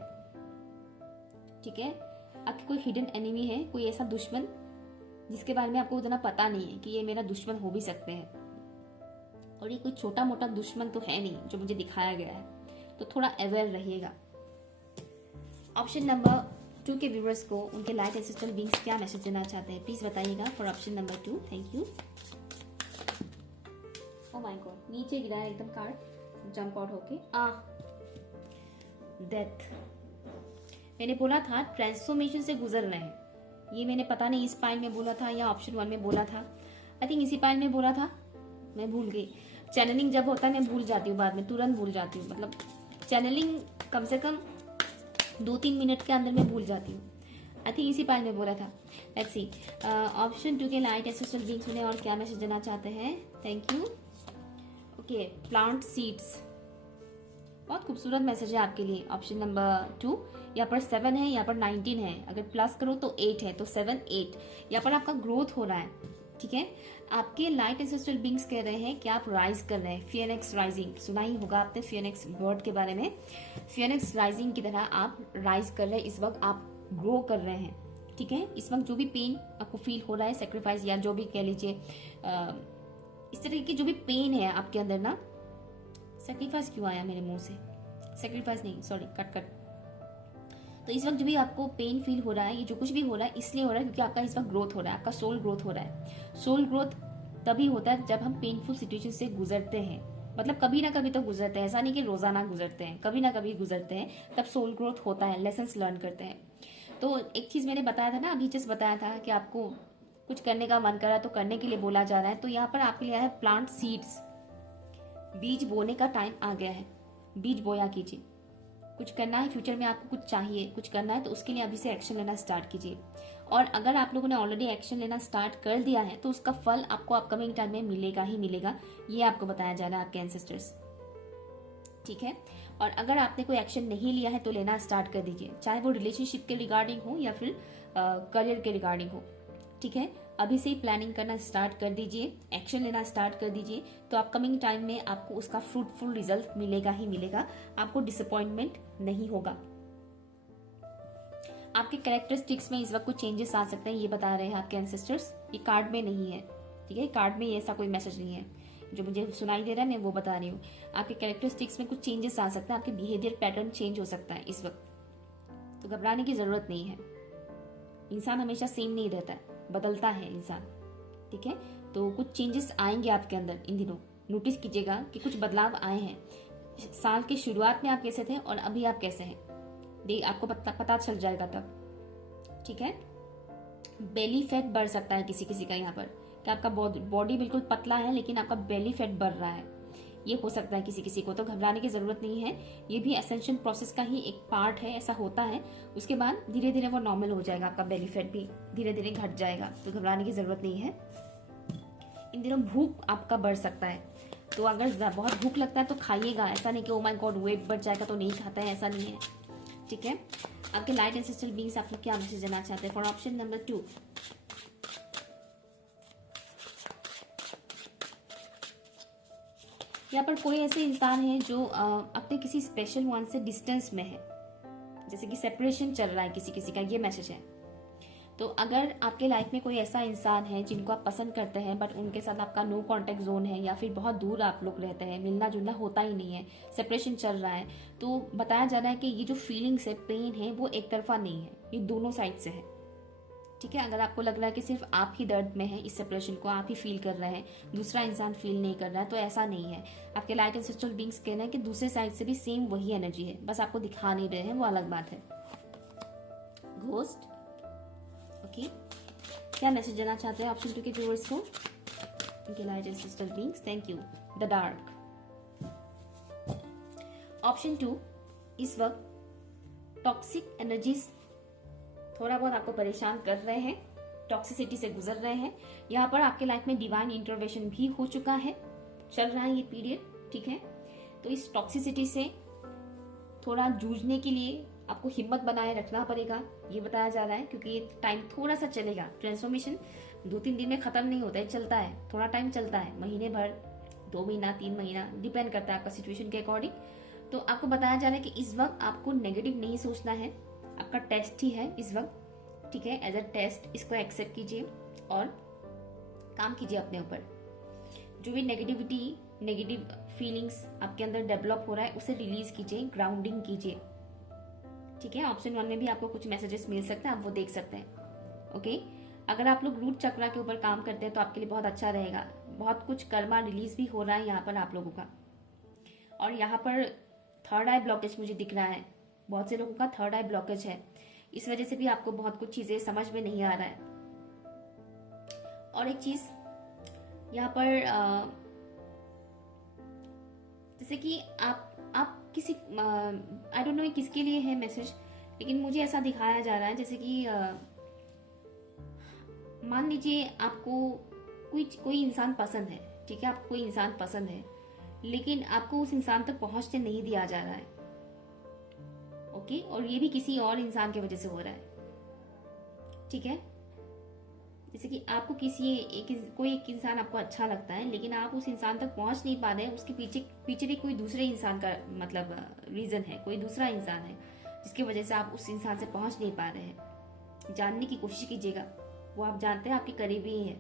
ठीक है, आपके कोई हिडन एनिमी है, कोई ऐसा दुश्मन जिसके बारे में आपको उतना पता नहीं है कि ये मेरा दुश्मन हो भी सकते हैं, और ये कोई छोटा मोटा दुश्मन तो है नहीं जो मुझे दिखाया गया है, तो थोड़ा अवेयर रहिएगा। ऑप्शन नंबर 2 के व्यूअर्स को उनके लाइट एंसेस्ट्रल बीइंग्स क्या मैसेज देना चाहते हैं, प्लीज बताइएगा for option number 2। Thank you. O my God, नीचे गिरा है एकदम कार्ड, जंप आउट होके। डेथ। मैंने बोला था ट्रांसफॉर्मेशन से गुजर रहे हैं, ये मैंने पता नहीं इस पाइल में बोला था या ऑप्शन 1 में बोला था, आई थिंक इसी पाइल में बोला था, मैं भूल गई। चैनलिंग जब होता है मैं भूल जाती हूँ, बाद में तुरंत भूल जाती हूँ, मतलब चैनलिंग कम से कम 2-3 मिनट के अंदर मैं भूल जाती हूँ। आई थिंक इसी पाइल में बोला था। लेट्स सी, ऑप्शन 2 के लाइट एंसेस्ट्रल बीइंग्स उन्हें और क्या मैसेज देना चाहते हैं। Thank you. Okay, plant seeds, बहुत खूबसूरत मैसेज है आपके लिए। ऑप्शन नंबर 2, यहाँ पर 7 है, यहाँ पर 19 है, अगर प्लस करो तो 8 है, तो 7 8, यहाँ पर आपका ग्रोथ हो रहा है। ठीक है, आपके लाइट एंसेस्ट्रल बीइंग्स कह रहे हैं कि आप राइज कर रहे हैं, फियोनिक्स राइजिंग, सुना ही होगा आपने फियोनिक्स बर्ड के बारे में। फियोनिक्स राइजिंग की तरह आप राइज कर रहे हैं, इस वक्त आप ग्रो कर रहे हैं। ठीक है, इस वक्त जो भी पेन आपको फील हो रहा है, सेक्रीफाइस या जो भी कह लीजिए, इस तरह की जो भी पेन है आपके अंदर ना, सेक्रीफाइस क्यों आया मेरे मुंह से, सेक्रीफाइस नहीं, सॉरी, कट। तो इस वक्त जो भी आपको पेन फील हो रहा है, ये जो कुछ भी हो रहा है इसलिए हो रहा है क्योंकि आपका इस वक्त ग्रोथ हो रहा है, आपका सोल ग्रोथ हो रहा है। सोल ग्रोथ तभी होता है जब हम पेनफुल सिचुएशन से गुजरते हैं, मतलब कभी ना कभी तो गुजरते हैं, ऐसा नहीं कि रोजाना गुजरते हैं, कभी ना कभी गुजरते हैं, तब सोल ग्रोथ होता है, लेसन्स लर्न करते हैं। तो एक चीज मैंने बताया था ना, अभी जस्ट बताया था कि आपको कुछ करने का मन कर रहा है तो करने के लिए बोला जा रहा है। तो यहाँ पर आपके लिए है प्लांट सीड्स, बीज बोने का टाइम आ गया है, बीज बोया कीजिए। कुछ करना है, फ्यूचर में आपको कुछ चाहिए, कुछ करना है तो उसके लिए अभी से एक्शन लेना स्टार्ट कीजिए। और अगर आप लोगों ने ऑलरेडी एक्शन लेना स्टार्ट कर दिया है तो उसका फल आपको अपकमिंग टाइम में मिलेगा ही मिलेगा, ये आपको बताया जा रहा है आपके एंसेस्टर्स। ठीक है, और अगर आपने कोई एक्शन नहीं लिया है तो लेना स्टार्ट कर दीजिए, चाहे वो रिलेशनशिप के रिगार्डिंग हो या फिर करियर के रिगार्डिंग हो। ठीक है, अभी से ही प्लानिंग करना स्टार्ट कर दीजिए, एक्शन लेना स्टार्ट कर दीजिए, तो अपकमिंग टाइम में आपको उसका फ्रूटफुल रिजल्ट मिलेगा ही मिलेगा, आपको डिसअपॉइंटमेंट नहीं होगा। आपके कैरेक्टरिस्टिक्स में इस वक्त कुछ चेंजेस आ सकते हैं, ये बता रहे हैं आपके एंसेस्टर्स। ये कार्ड में नहीं है, ठीक है, कार्ड में ऐसा कोई मैसेज नहीं है, जो मुझे सुनाई दे रहा है मैं वो बता रही हूँ। आपके कैरेक्टरिस्टिक्स में कुछ चेंजेस आ सकते हैं, आपके बिहेवियर पैटर्न चेंज हो सकता है इस वक्त, तो घबराने की जरूरत नहीं है। इंसान हमेशा सेम नहीं रहता है, बदलता है इंसान। ठीक है, तो कुछ चेंजेस आएंगे आपके अंदर इन दिनों, नोटिस कीजिएगा कि कुछ बदलाव आए हैं। साल के शुरुआत में आप कैसे थे और अभी आप कैसे हैं, आपको पता चल जाएगा तब। ठीक है, बेली फैट बढ़ सकता है किसी किसी का यहाँ पर, कि आपका बॉडी बिल्कुल पतला है लेकिन आपका बेली फैट बढ़ रहा है, ये हो सकता है किसी किसी को, तो घबराने की जरूरत नहीं है। ये भी असेंशन प्रोसेस का ही एक पार्ट है, ऐसा होता है। उसके बाद धीरे धीरे वो नॉर्मल हो जाएगा, आपका बेली फैट भी धीरे धीरे घट जाएगा, तो घबराने की जरूरत नहीं है। इन दिनों भूख आपका बढ़ सकता है, तो अगर बहुत भूख लगता है तो खाइएगा, ऐसा नहीं कि ओ माय गॉड वेट बढ़ जाएगा तो नहीं खाता है, ऐसा नहीं है। ठीक है, आपके लाइट एंसेस्ट्रल बीइंग्स आप लोग क्या मैसेज देना चाहते हैं फॉर ऑप्शन नंबर 2। यहाँ पर कोई ऐसे इंसान है जो अपने किसी स्पेशल वन से डिस्टेंस में है, जैसे कि सेपरेशन चल रहा है किसी किसी का, ये मैसेज है। तो अगर आपके लाइफ में कोई ऐसा इंसान है जिनको आप पसंद करते हैं बट उनके साथ आपका नो कांटेक्ट जोन है या फिर बहुत दूर आप लोग रहते हैं, मिलना जुलना होता ही नहीं है, सेपरेशन चल रहा है, तो बताया जा रहा है कि ये जो फीलिंग्स है, पेन है, वो एक तरफा नहीं है, ये दोनों साइड से है। ठीक है, अगर आपको लग रहा है कि सिर्फ आप ही दर्द में हैं, इस सेपरेशन को आप ही फील कर रहे हैं, दूसरा इंसान फील नहीं कर रहा है, तो ऐसा नहीं है। आपके लाइट एंसेस्ट्रल बीइंग्स कह रहे हैं कि दूसरे साइड से भी सेम वही एनर्जी है, बस आपको दिखा नहीं रहे हैं, वो अलग बात है। घोस्ट, ओके, क्या मैसेज देना चाहते हैं ऑप्शन 2 के व्यूअर्स को? उनके light ancestral beings, thank you. The dark, option 2, इस वक्त टॉक्सिक एनर्जीज थोड़ा बहुत आपको परेशान कर रहे हैं, टॉक्सिसिटी से गुजर रहे हैं। यहाँ पर आपके लाइफ में डिवाइन इंटरवेंशन भी हो चुका है, चल रहा है ये पीरियड। ठीक है, तो इस टॉक्सिसिटी से थोड़ा जूझने के लिए आपको हिम्मत बनाए रखना पड़ेगा, ये बताया जा रहा है, क्योंकि ये टाइम थोड़ा सा चलेगा। ट्रांसफॉर्मेशन 2-3 दिन में खत्म नहीं होता है, चलता है, थोड़ा टाइम चलता है, महीने भर, 2 महीना, 3 महीना, डिपेंड करता है आपका सिचुएशन के अकॉर्डिंग। तो आपको बताया जा रहा है कि इस वक्त आपको नेगेटिव नहीं सोचना है, आपका टेस्ट ही है इस वक्त। ठीक है, एज अ टेस्ट इसको एक्सेप्ट कीजिए और काम कीजिए अपने ऊपर। जो भी नेगेटिविटी, नेगेटिव फीलिंग्स आपके अंदर डेवलप हो रहा है उसे रिलीज कीजिए, ग्राउंडिंग कीजिए। ठीक है, ऑप्शन 1 में भी आपको कुछ मैसेजेस मिल सकते हैं, आप वो देख सकते हैं। ओके, अगर आप लोग रूट चक्रा के ऊपर काम करते हैं तो आपके लिए बहुत अच्छा रहेगा, बहुत कुछ कर्मा रिलीज भी हो रहा है यहाँ पर आप लोगों का। और यहाँ पर थर्ड आई ब्लॉकेज मुझे दिख रहा है, बहुत से लोगों का थर्ड आई ब्लॉकेज है, इस वजह से भी आपको बहुत कुछ चीजें समझ में नहीं आ रहा है। और एक चीज यहाँ पर जैसे कि आप किसी आई डोंट नो किसके लिए है मैसेज, लेकिन मुझे ऐसा दिखाया जा रहा है जैसे कि मान लीजिए आपको कोई इंसान पसंद है। ठीक है, आपको कोई इंसान पसंद है लेकिन आपको उस इंसान तक पहुंचने नहीं दिया जा रहा है। ओके, और ये भी किसी और इंसान की वजह से हो रहा है। ठीक है, जैसे कि आपको कोई एक इंसान आपको अच्छा लगता है लेकिन आप उस इंसान तक पहुंच नहीं पा रहे हैं, उसके पीछे भी कोई दूसरे इंसान का मतलब रीजन है, कोई दूसरा इंसान है जिसकी वजह से आप उस इंसान से पहुंच नहीं पा रहे हैं। जानने की कोशिश कीजिएगा, वो आप जानते हैं आपके करीबी ही है।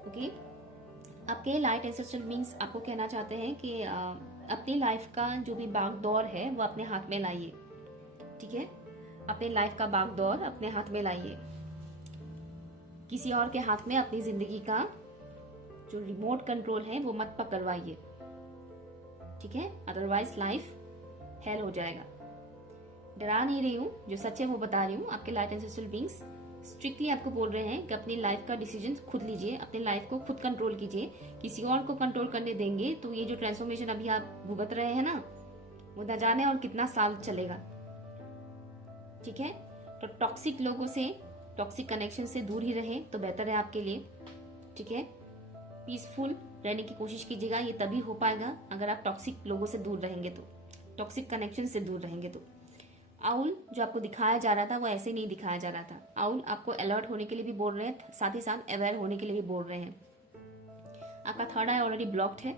ओके, आपके लाइट एंसेस्ट्रल बीइंग्स आपको कहना चाहते हैं कि अपनी लाइफ का जो भी बागडोर है वो अपने हाथ में लाइए। ठीक है, अपने लाइफ का बागडोर अपने हाथ में लाइए, किसी और के हाथ में अपनी जिंदगी का जो रिमोट कंट्रोल है वो मत पकड़वाइए। ठीक है, अदरवाइज लाइफ हेल हो जाएगा। डरा नहीं रही हूँ, जो सच है वो बता रही हूँ। आपके लाइट एंसेस्ट्रल बीइंग्स स्ट्रिक्टली आपको बोल रहे हैं कि अपनी लाइफ का डिसीजन खुद लीजिए, अपनी लाइफ को खुद कंट्रोल कीजिए। किसी और को कंट्रोल करने देंगे तो ये जो ट्रांसफॉर्मेशन अभी आप भुगत रहे हैं ना, वो न जाने और कितना साल चलेगा। ठीक है, तो टॉक्सिक लोगों से, टॉक्सिक कनेक्शन से दूर ही रहे तो बेहतर है आपके लिए। ठीक है, पीसफुल रहने की कोशिश कीजिएगा। ये तभी हो पाएगा अगर आप टॉक्सिक लोगों से दूर रहेंगे तो, टॉक्सिक कनेक्शन से दूर रहेंगे तो। आउल जो आपको दिखाया जा रहा था वो ऐसे नहीं दिखाया जा रहा था। आउल आपको अलर्ट होने के लिए भी बोल रहे हैं, साथ ही साथ अवेयर होने के लिए भी बोल रहे हैं। आपका थर्ड आई ऑलरेडी ब्लॉक्ड है,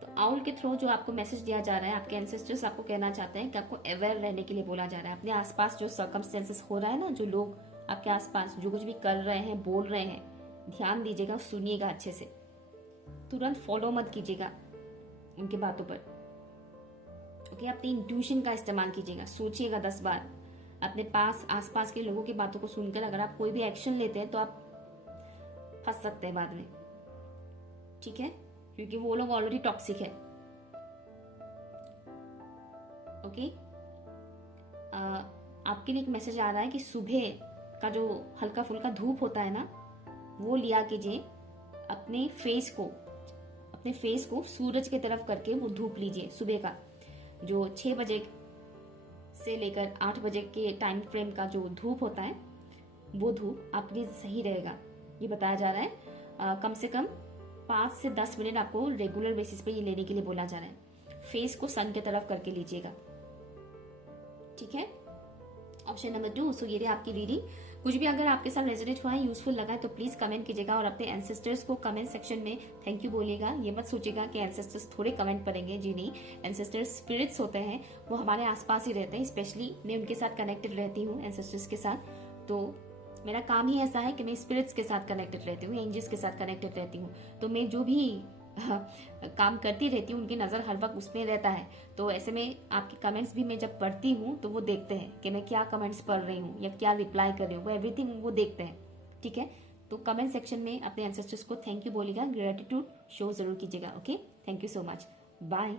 तो आउल के थ्रू जो आपको मैसेज दिया जा रहा है, आपके एंसेस्टर्स आपको कहना चाहते हैं कि आपको अवेयर रहने के लिए बोला जा रहा है। अपने आसपास जो सर्कमस्टेंसेस हो रहा है ना, जो लोग आपके आसपास जो कुछ भी कर रहे हैं, बोल रहे हैं, ध्यान दीजिएगा, सुनिएगा अच्छे से। तुरंत फॉलो मत कीजिएगा उनकी बातों पर। ओके, अपनी इंट्यूशन का इस्तेमाल कीजिएगा, सोचिएगा 10 बार। अपने पास आसपास के लोगों की बातों को सुनकर अगर आप कोई भी एक्शन लेते हैं तो आप फंस सकते हैं बाद में। ठीक है, क्योंकि वो लोग ऑलरेडी टॉक्सिक है। ओके, आपके लिए एक मैसेज आ रहा है कि सुबह का जो हल्का फुल्का धूप होता है ना, वो लिया कीजिए। अपने फेस को सूरज की तरफ करके वो धूप लीजिए। सुबह का जो 6 बजे से लेकर 8 बजे के टाइम फ्रेम का जो धूप होता है, वो धूप आपके लिए सही रहेगा, ये बताया जा रहा है। कम से कम 5 से 10 मिनट आपको रेगुलर बेसिस पे ये लेने के लिए बोला जा रहा है। फेस को सन की तरफ करके लीजिएगा। ठीक है, ऑप्शन नंबर 2। सो ये रही आपकी रीडिंग। कुछ भी अगर आपके साथ रेजोनेट हुआ है, यूजफुल लगा है, तो प्लीज कमेंट कीजिएगा और अपने एंसेस्टर्स को कमेंट सेक्शन में थैंक यू बोलिएगा। ये मत सोचिएगा कि एंसेस्टर्स थोड़े कमेंट करेंगे, जी नहीं। एंसेस्टर्स स्पिरिट्स होते हैं, वो हमारे आसपास ही रहते हैं। स्पेशली मैं उनके साथ कनेक्टेड रहती हूँ, एंसेस्टर्स के साथ। तो मेरा काम ही ऐसा है कि मैं स्पिरिट्स के साथ कनेक्टेड रहती हूँ, एंजल्स के साथ कनेक्टेड रहती हूँ। तो मैं जो भी काम करती रहती हूँ, उनकी नज़र हर वक्त उसमें रहता है। तो ऐसे में आपके कमेंट्स भी मैं जब पढ़ती हूँ तो वो देखते हैं कि मैं क्या कमेंट्स पढ़ रही हूँ या क्या रिप्लाई कर रही हूँ, वो एवरीथिंग वो देखते हैं। ठीक है, तो कमेंट सेक्शन में अपने एंसेस्टर्स को थैंक यू बोलिएगा, ग्रेटिट्यूड शो जरूर कीजिएगा। Okay, thank you so much, bye.